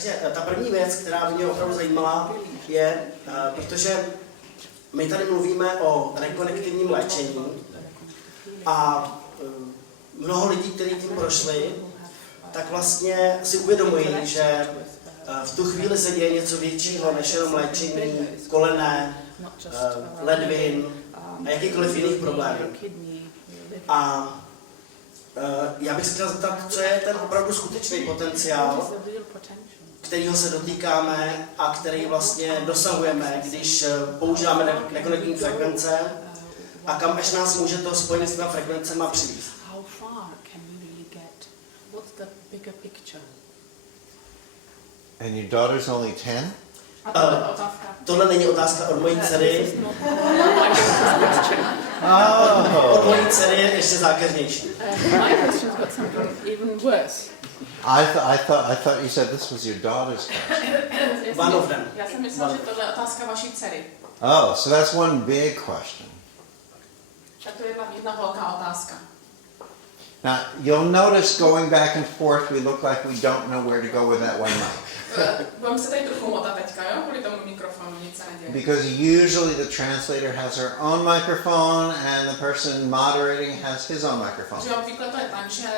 Takže ta první věc, která by mě opravdu zajímala, je, protože my tady mluvíme o rekonektivním léčení a mnoho lidí, kteří tím prošli, tak vlastně si uvědomují, že v tu chvíli se děje něco většího než jenom léčení kolene, ledvin a jakýkoliv jiných problémů. A já bych se chtěl zeptat, co je ten opravdu skutečný potenciál, kterýho se dotýkáme a který vlastně dosahujeme, když používáme rekonektivní frekvence a kam až nás může to spojení s těma frekvencema přivést. And your daughter's only 10? Tohle není otázka od mojí dcery. Od mojí dcery je ještě zákeřnější. I thought you said this was your daughter's question. One of them. Já jsem myslela, že tohle je otázka vaší dcery. Oh, so that's one big question. Tak to je jedna velká otázka. Now, you'll notice going back and forth, we look like we don't know where to go with that one mic. Budeme se tady trochu motat teďka, jo? Kvůli tomu mikrofonu, nic se neděje. Because usually the translator has her own microphone and the person moderating has his own microphone. Že obvykle to je tak, že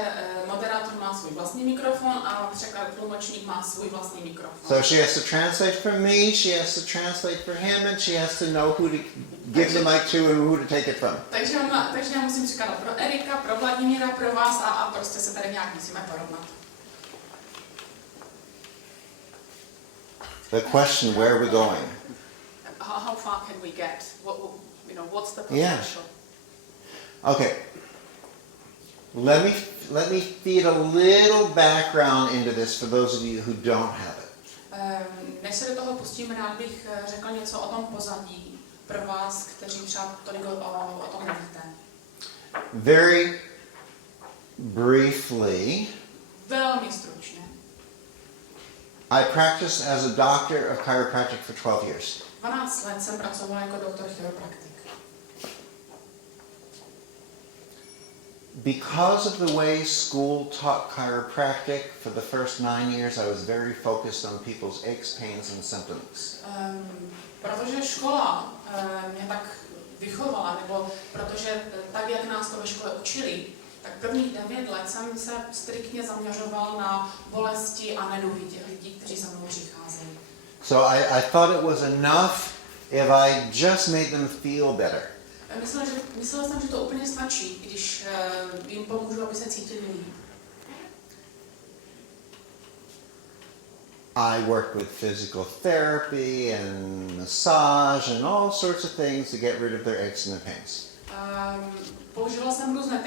moderátor má svůj vlastní mikrofon a tlumočník má svůj vlastní mikrofon. So she has to translate for me, she has to translate for him, and she has to know who to give the mic to and who to take it from. Takže já musím překládat pro Erika, pro Vladimíra, pro vás a prostě se tady nějak musíme porovnat. The question, where are we going? How far can we get? What's the potential? Yeah. Okay. Let me feed a little background into this for those of you who don't have it. Než se do toho pustíme, rád bych řekl něco o tom pozadí pro vás, kteří třeba tolik o tom nevíte. Very briefly, velmi stručně. I practiced as a doctor of chiropractic for 12 years. 12 let jsem pracovala jako doktor chiropraktik. Because of the way school taught chiropractic, for the first 9 years I was very focused on people's aches, pains and symptoms. Protože škola mě tak vychovala, nebo protože tak, jak nás to ve škole učili, tak prvních 9 let jsem se striktně zaměřoval na bolesti a neduhy těch lidí, kteří za mnou přicházeli. So I thought it was enough if I just made them feel better. Myslela jsem, že to úplně stačí, když jim pomůžu, aby se cítili líp. I worked with physical therapy and massage and all sorts of things to get rid of their aches and their pains. Používala jsem různé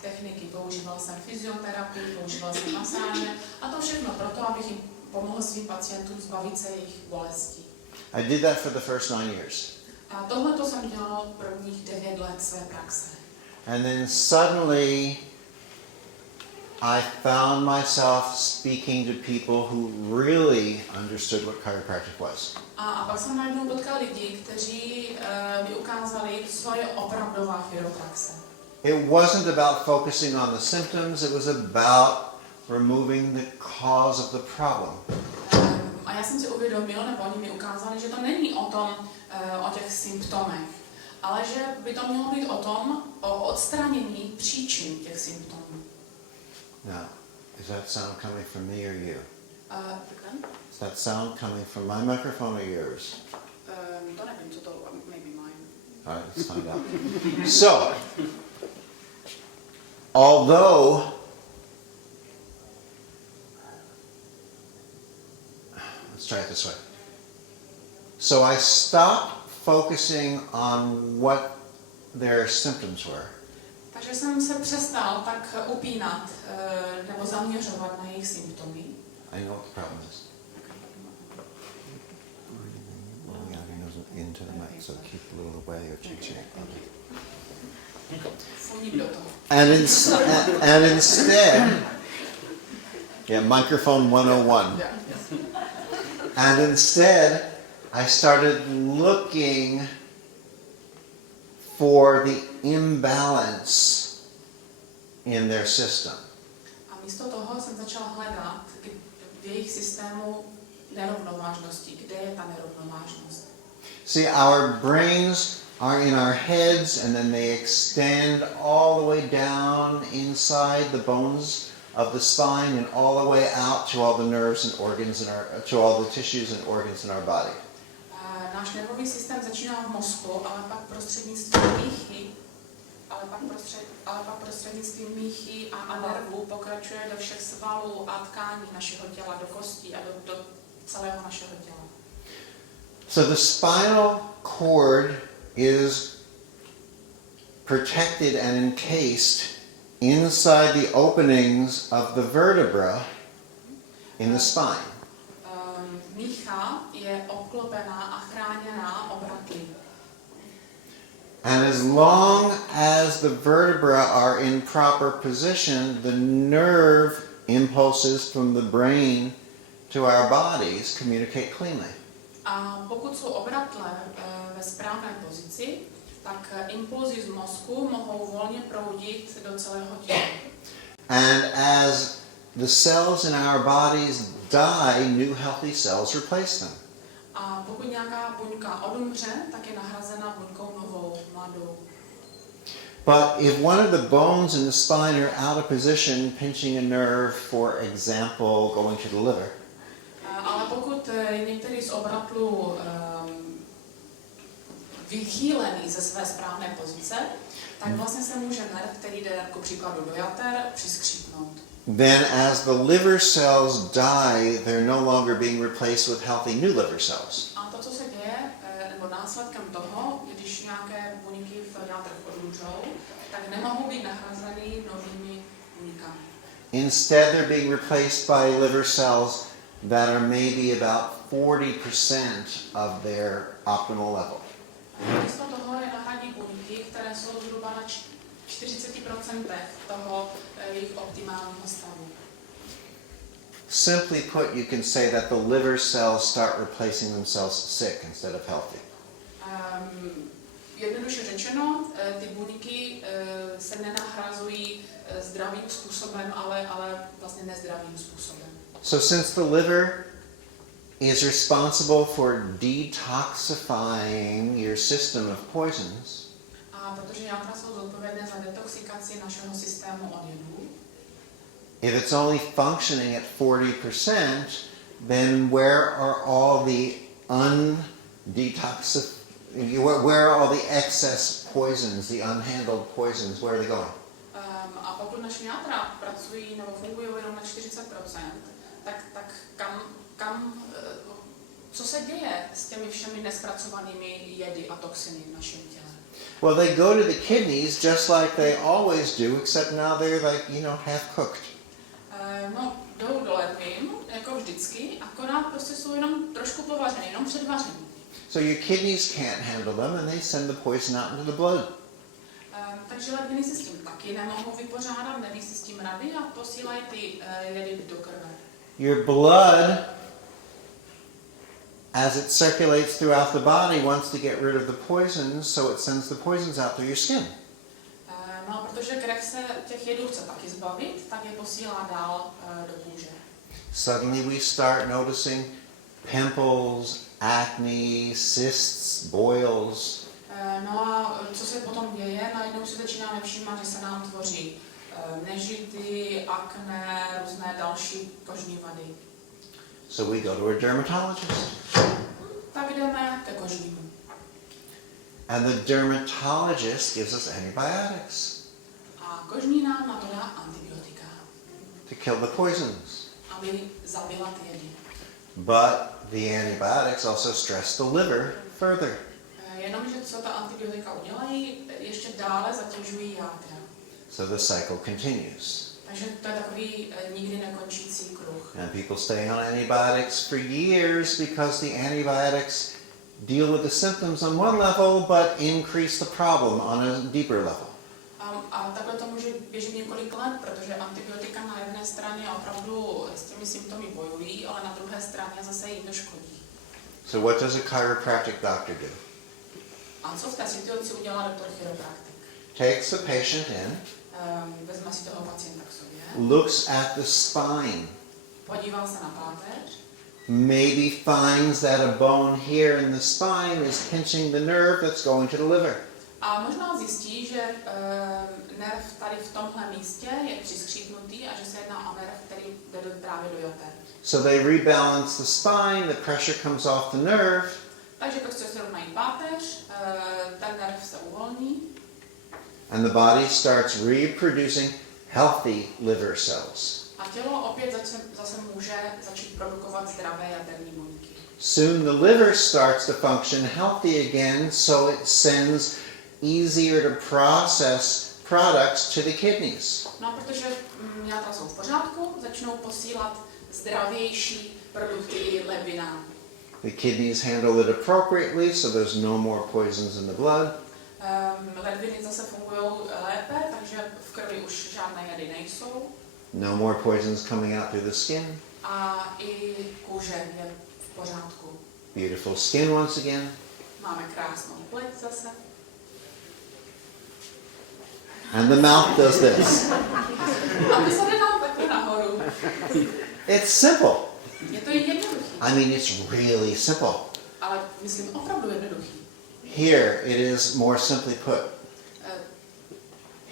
techniky. Používala jsem fyzioterapii, používala jsem masáže a to všechno proto, abych jim pomohl svým pacientům zbavit se jejich bolestí. I did that for the first 9 years. A tohle to jsem dělal prvních 9 let své praxe. And then suddenly I found myself speaking to people who really understood what chiropractic was. A pak jsem najednou potkal lidi, kteří mi ukázali, co je opravdová chiropraxe. It wasn't about focusing on the symptoms, it was about removing the cause of the problem. A já jsem si uvědomil, nebo oni mi ukázali, že to není o těch symptomech, ale že by to mělo být o odstranění příčin těch symptomů. Now, is that sound coming from me or you? Is that sound coming from my microphone or yours? To nevím, co to, maybe mine. All right, let's find out. So, although let's try it this way. So I stopped focusing on what their symptoms were. Takže jsem se přestal tak upínat nebo zaměřovat na jejich symptomy. I know what the problem is. Blowing out your nose into the mic, so keep a little away or cheat. Funí do toho. And instead, yeah, microphone 101. Yeah. And instead, I started looking for the imbalance in their system. A místo toho jsem začala hledat v jejich systému nerovnovážnosti. Kde je ta nerovnovážnost? See, our brains are in our heads and then they extend all the way down inside the bones of the spine and all the way out to all the nerves and organs to all the tissues and organs in our body. Náš nervový systém začíná v mozku, ale pak prostřednictvím míchy a nervů pokračuje do všech svalů a tkání našeho těla, do kostí a do celého našeho těla. So the spinal cord is protected and encased inside the openings of the vertebra in the spine. Mícha je obklopená a chráněná obratly. And as long as the vertebra are in proper position, the nerve impulses from the brain to our bodies communicate cleanly. A pokud jsou obratle ve správné pozici, tak impulzy z mozku mohou volně proudit do celého těla. And as the cells in our bodies die, new healthy cells replace them. A pokud nějaká buňka odumře, tak je nahrazena buňkou novou, mladou. But if one of the bones in the spine are out of position, pinching a nerve, for example, going to the liver, Ale pokud je některý z obratlů vychýlený ze své správné pozice, tak vlastně se může nerv, který jde jako příkladu do jater, přiskřípnout. then as the liver cells die, they're no longer being replaced with healthy new liver cells. A to, co se děje, nebo následkem toho, když nějaké buňky v játrech odumřou, tak nemohou být nahrazeny novými buňkami. Instead, they're being replaced by liver cells that are maybe about 40% of their optimal level. Místo toho je nahradí buňky, které jsou zhruba na 40% toho jejich optimálního stavu. Simply put, you can say that the liver cells start replacing themselves sick instead of healthy. Jednoduše řečeno, ty buňky se nenahrazují zdravým způsobem, ale vlastně nezdravým způsobem. So since the liver is responsible for detoxifying your system of poisons, A protože játra jsou zodpovědné za detoxikaci našeho systému od jedů, if it's only functioning at 40%, then where are all the where are all the excess poisons, the unhandled poisons, where are they going? a pokud naše játra pracují nebo fungují jenom na 40%, tak co se děje s těmi všemi nespracovanými jedy a toxiny v našem těle? Well, they go to the kidneys just like they always do, except now they're half cooked. No, jdou do ledvin, jako vždycky, akorát prostě jsou jenom trošku povařený, jenom předvařený. So your kidneys can't handle them and they send the poison out into the blood. Takže ledviny se s tím taky nemohou vypořádat, neví si s tím rady a posílají ty jedy do krve. Your blood, as it circulates throughout the body, wants to get rid of the poisons, so it sends the poisons out through your skin. No a protože krev se těch jedů chce taky zbavit, tak je posílá dál do kůže. Suddenly we start noticing pimples, acne, cysts, boils. No a co se potom děje? Najednou si začínáme všímat, že se nám tvoří nežity, akné, různé další kožní vady. So we go to a dermatologist. Tak jdeme ke kožnímu. And the dermatologist gives us antibiotics A kožní nám na to dá antibiotika, to kill the poisons. aby zabila ty jedy. But the antibiotics also stress the liver further. Jenomže co ta antibiotika udělají, ještě dále zatěžují játra. So the cycle continues. Takže to je takový nikdy nekončící kruh. And people stay on antibiotics for years because the antibiotics deal with the symptoms on one level but increase the problem on a deeper level. A takhle to může běžet několik let, protože antibiotika na jedné straně opravdu s těmi symptomy bojují, ale na druhé straně zase jim to škodí. So what does a chiropractic doctor do? A co v té situaci udělá doktor chiropraktik? Takes the patient in, Vezme si toho pacienta k sobě, looks at the spine podíval se na páteř, maybe finds that a bone here in the spine is pinching the nerve that's going to the liver. a možná zjistí, že nerv tady v tomhle místě je přiskřípnutý a že se jedná o nerv, který jde právě do jater. So they rebalance the spine, the pressure comes off the nerve, Takže prostě se rovnají páteř, ten nerv se uvolní and the body starts reproducing healthy liver cells. a tělo opět zase může začít produkovat zdravé jaterní buňky. Soon the liver starts to function healthy again, so it sends easier to process products to the kidneys. No a protože játra jsou v pořádku, začnou posílat zdravější produkty i ledvinám. The kidneys handle it appropriately, so there's no more poisons in the blood. Ledviny zase fungují lépe, takže v krvi už žádné jedy nejsou No more poisons coming out through the skin. a i kůže je v pořádku. Beautiful skin once again. Máme krásnou pleť zase. And the mouth does this. A my se nedám takhle nahoru. It's simple. Je to jednoduchý, I mean, it's really simple. ale myslím opravdu jednoduchý. Here it is more simply put. Eh,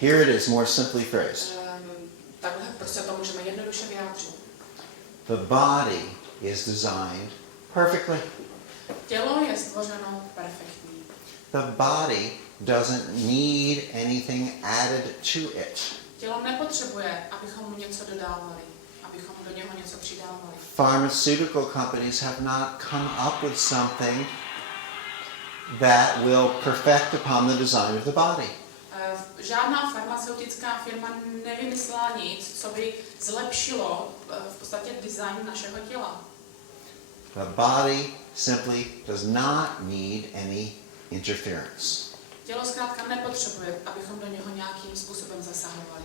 Here it is more simply phrased. Takhle prostě to můžeme jednoduše vyjádřit. The body is designed perfectly. Tělo je stvořeno perfektní. The body doesn't need anything added to it. Tělo nepotřebuje, abychom mu něco dodávali, abychom do něho něco přidávali. Pharmaceutical companies have not come up with something that will perfect upon the design of the body. Žádná farmaceutická firma nevymyslela nic, co by zlepšilo v podstatě design našeho těla. The body simply does not need any interference. Tělo zkrátka nepotřebuje, abychom do něho nějakým způsobem zasahovali.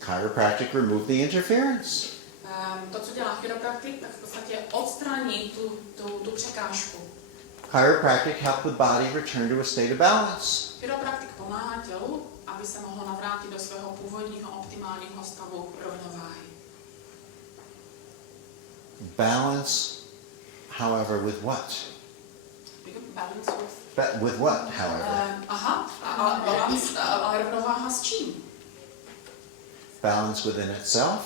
Chiropractic remove the interference. To, co dělá chiropraktik, tak v podstatě odstraní tu překážku. Chiropractic help the body return to a state of balance. Chiropraktik pomáhá tělu, aby se mohlo navrátit do svého původního optimálního stavu rovnováhy. Balance, however, with what? Balance with... With what, however? Ale rovnováha s čím? Balance within itself.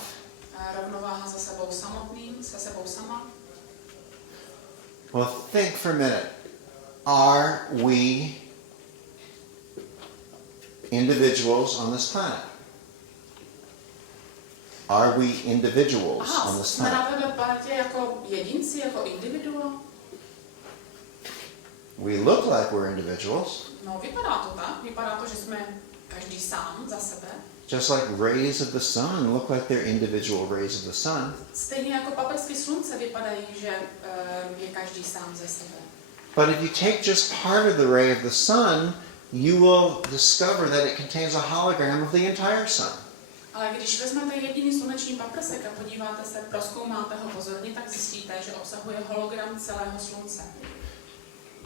Rovnováha se sebou samotným, se sebou sama. Well, think for a minute. Are we individuals on this planet? Are we individuals on this jsme na planet? této planetě jako jedinci, jako individua? We look like we're individuals, No, vypadá to tak. Vypadá to, že jsme každý sám za sebe. just like rays of the sun look like they're individual rays of the sun. Stejně jako paprsky slunce vypadají, že je každý sám ze sebe. But if you take just part of the ray of the sun, you will discover that it contains a hologram of the entire sun. Ale když vezmete jediný sluneční paprsek a podíváte se, prozkoumáte ho pozorně, tak zjistíte, že obsahuje hologram celého slunce.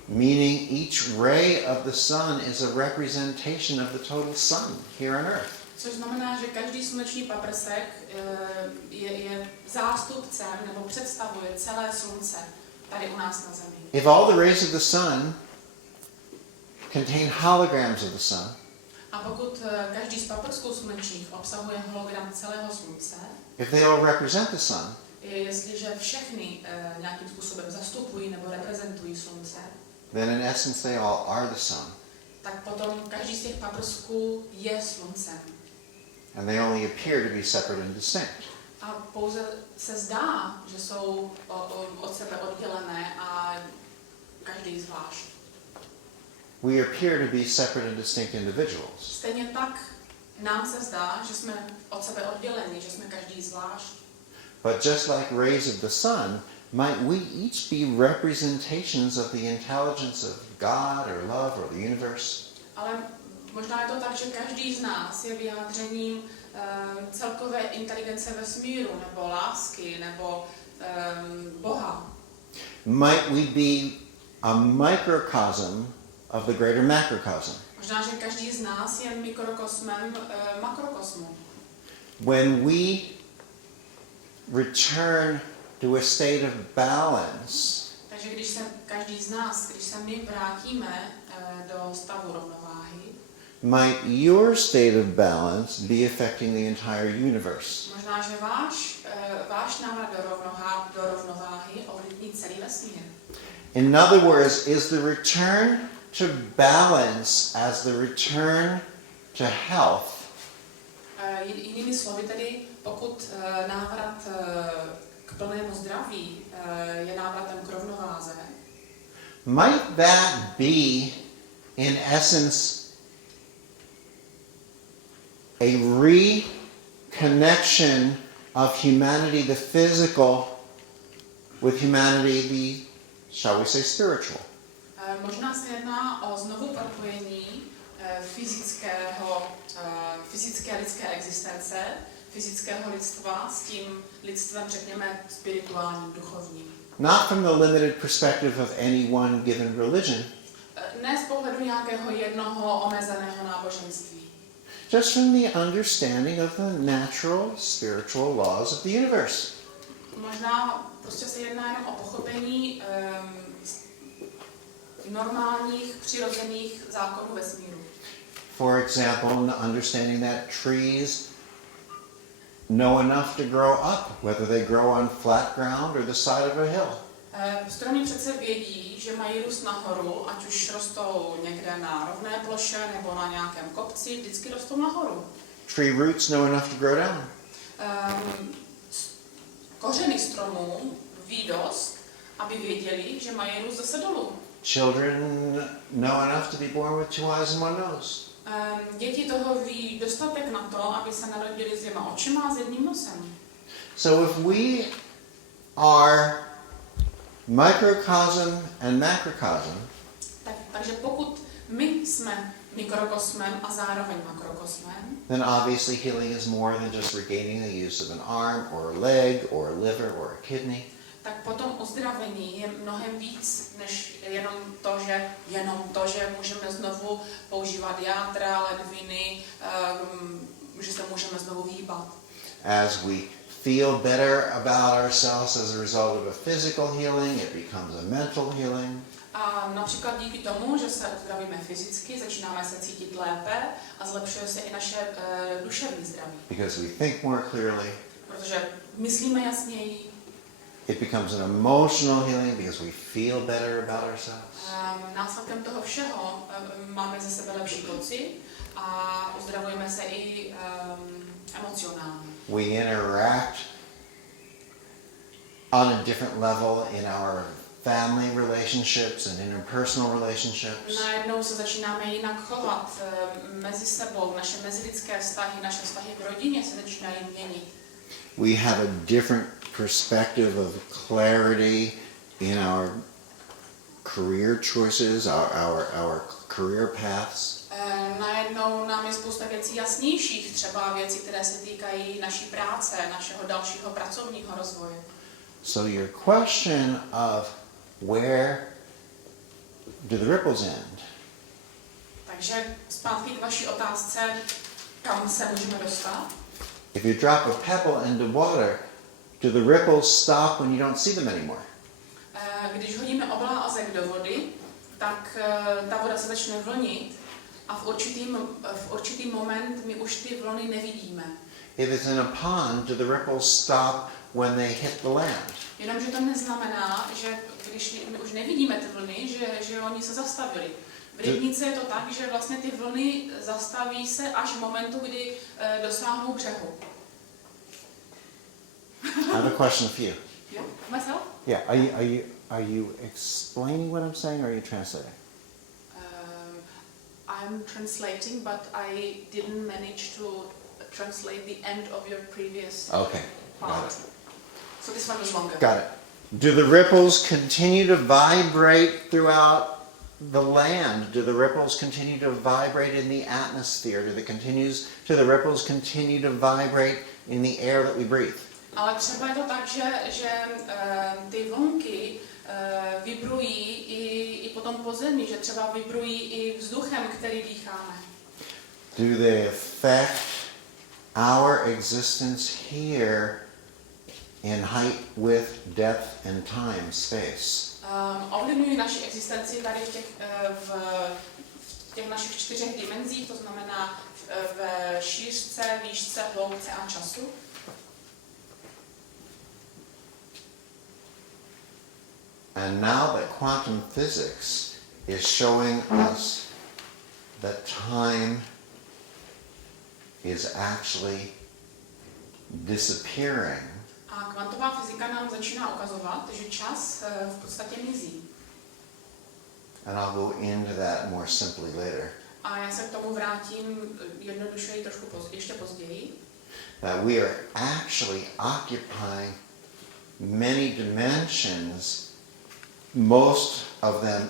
Meaning each ray of the sun is a representation of the total sun here on Earth. Což znamená, že každý sluneční paprsek je zástupcem nebo představuje celé slunce tady u nás na Zemi. If all the rays of the sun contain holograms of the sun, A pokud každý z paprsků slunečních obsahuje hologram celého slunce, if they all represent the sun, jestliže všechny nějakým způsobem zastupují nebo reprezentují slunce, then in essence they all are the sun. tak potom každý z těch paprsků je sluncem. And they only appear to be separate and distinct. A pouze se zdá, že jsou od sebe oddělené a každý zvlášť. We appear to be separate and distinct individuals. Stejně tak nám se zdá, že jsme od sebe odděleni, že jsme každý zvlášť. But just like rays of the sun, might we each be representations of the intelligence of God or love or the universe? Ale možná je to tak, že každý z nás je vyjádřením celkové inteligence vesmíru, nebo lásky, nebo Boha. Might we be a microcosm of the greater macrocosm? Možná, že každý z nás je mikrokosmem makrokosmu. When we return to a state of balance, Takže když se každý z nás, když se my vrátíme do stavu rovnováhy, might your state of balance be affecting the entire universe? možná, že váš návrat do rovnováhy ovlivní celý vesmír. In other words, is the return to balance as the return to health? Jinými slovy tedy, pokud návrat k plnému zdraví je návratem k rovnováze, Might that be, in essence, a reconnection of humanity, the physical, with humanity, the, shall we say, spiritual? možná se jedná o znovu propojení fyzické lidské existence, fyzického lidstva s tím lidstvem, řekněme, spirituálním, duchovním. Not from the limited perspective of any one given religion, Ne z pohledu nějakého jednoho omezeného náboženství. just from the understanding of the natural spiritual laws of the universe. Možná prostě se jedná jenom o pochopení normálních, přirozených zákonů vesmíru. For example, understanding that trees know enough to grow up, whether they grow on flat ground or the side of a hill. Stromy přece vědí, že mají růst nahoru, ať už rostou někde na rovné ploše nebo na nějakém kopci, vždycky rostou nahoru. Tree roots know enough to grow down. Kořeny stromů ví dost, aby věděli, že mají růst zase dolů. Children know enough to be born with two eyes and one nose. Děti toho ví dostatek na to, aby se narodili s dvěma očima a s jedním nosem. So if we are microcosm and macrocosm, Takže pokud my jsme mikrokosmem a zároveň makrokosmem, then obviously healing is more than just regaining the use of an arm or a leg or a liver or a kidney. tak potom uzdravení je mnohem víc, než jenom to, že můžeme znovu používat játra, ledviny, že se můžeme znovu hýbat. As we feel better about ourselves as a result of a physical healing, it becomes a mental healing. A například díky tomu, že se uzdravíme fyzicky, začínáme se cítit lépe a zlepšuje se i naše duševní zdraví. Because we think more clearly. Protože myslíme jasněji. It becomes an emotional healing because we feel better about ourselves. Následkem toho všeho máme ze sebe lepší pocit a uzdravujeme se i emocionálně. We interact on a different level in our family relationships and interpersonal relationships. Najednou se začínáme jinak chovat mezi sebou, naše mezilidské vztahy, naše vztahy v rodině se začínají měnit. We have a different perspective of clarity in our career choices, our career paths. Najednou nám je spousta věcí jasnějších, třeba věci, které se týkají naší práce, našeho dalšího pracovního rozvoje. So your question of where do the ripples end? Takže zpátky k vaší otázce, kam se můžeme dostat. If you drop a pebble into water, do the ripples stop when you don't see them anymore? Když hodíme oblázek do vody, tak ta voda se začne vlnit a v určitý moment my už ty vlny nevidíme. If it's in a pond, do the ripples stop when they hit the land? Jenomže to neznamená, že když my už nevidíme ty vlny, že oni se zastavili. V rybníce je to tak, že vlastně ty vlny zastaví se až v momentu, kdy dosáhnou břehu. I have a question for you. Yeah, myself? Yeah, are you explaining what I'm saying or are you translating? I'm translating, but I didn't manage to translate the end of your previous Okay, part. got it. So this one is longer. Got it. Do the ripples continue to vibrate throughout the land? Do the ripples continue to vibrate in the atmosphere? Do the ripples continue to vibrate in the air that we breathe? Ale třeba je to tak, že ty vlnky vibrují i potom po zemi, že třeba vibrují i vzduchem, který dýcháme. Do they affect our existence here in height, width, depth, and time, space. Ovlivňují naši existenci tady v těch našich 4 dimenzích, to znamená v šířce, výšce, hloubce a času. And now that quantum physics is showing us that time is actually disappearing, A kvantová fyzika nám začíná ukazovat, že čas v podstatě mizí. and I'll go into that more simply later, A já se k tomu vrátím jednodušeji trošku ještě později. that we are actually occupying many dimensions, most of them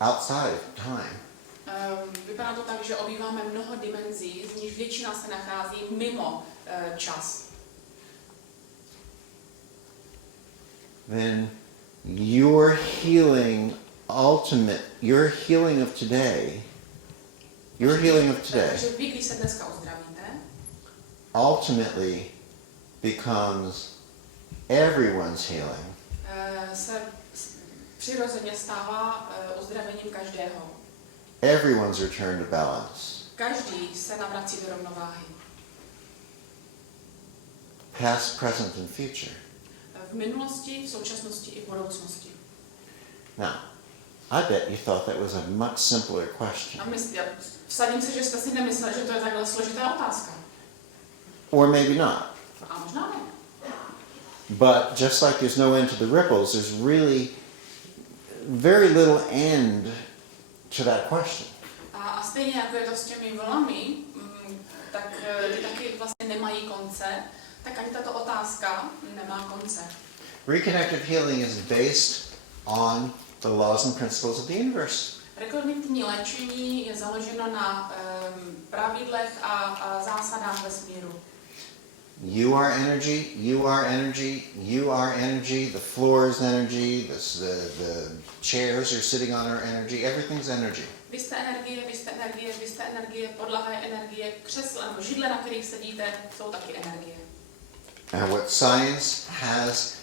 outside of time. Vypadá to tak, že obýváme mnoho dimenzí, z nich většina se nachází mimo čas. Then your healing of today, Takže vy, když se dneska uzdravíte, ultimately becomes everyone's healing, se přirozeně stává uzdravením každého. everyone's return to balance, Každý se navrací do rovnováhy. past, present, and future. V minulosti, v současnosti i v budoucnosti. Now, I bet you thought that was a much simpler question. A vsadím se, že jste si nemysleli, že to je takhle složitá otázka. Or maybe not. A možná ne. But just like there's no end to the ripples, there's really very little end to that question. A stejně jako je to s těmi vlnami, tak ty taky vlastně nemají konce, tak ani tato otázka nemá konce. Reconnective healing is based on the laws and principles of the universe. Rekonektivní léčení je založeno na pravidlech a zásadách vesmíru. You are energy, you are energy, you are energy, the floor is energy, the chairs you're sitting on are energy, everything's energy. Vy jste energie, vy jste energie, vy jste energie, podlaha je energie, křesla nebo židle, na kterých sedíte, jsou taky energie. And what science has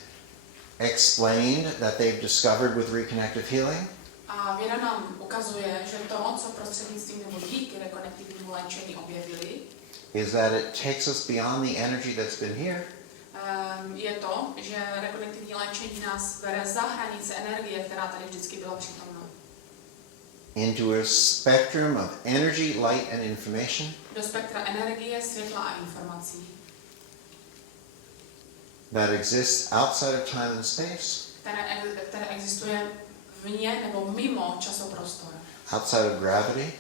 explained that they've discovered with reconnective healing A věda nám ukazuje, že to, co prostřednictvím nebo díky rekonektivnímu léčení objevili, is that it takes us beyond the energy that's been here je to, že rekonektivní léčení nás bere za hranice energie, která tady vždycky byla přítomná. into a spectrum of energy, light, and information Do spektra energie, světla a informací, that exists outside of time and space, které existuje vně nebo mimo časoprostor, outside of gravity.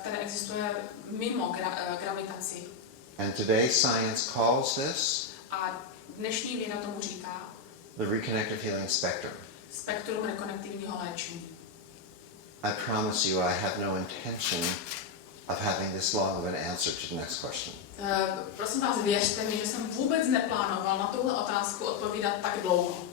které existuje mimo gravitaci. And today science calls this A dnešní věda tomu říká the reconnective healing spectrum. spektrum rekonektivního léčení. I promise you I have no intention of having this long of an answer to the next question. Prosím vás, věřte mi, že jsem vůbec neplánoval na tuhle otázku odpovídat tak dlouho.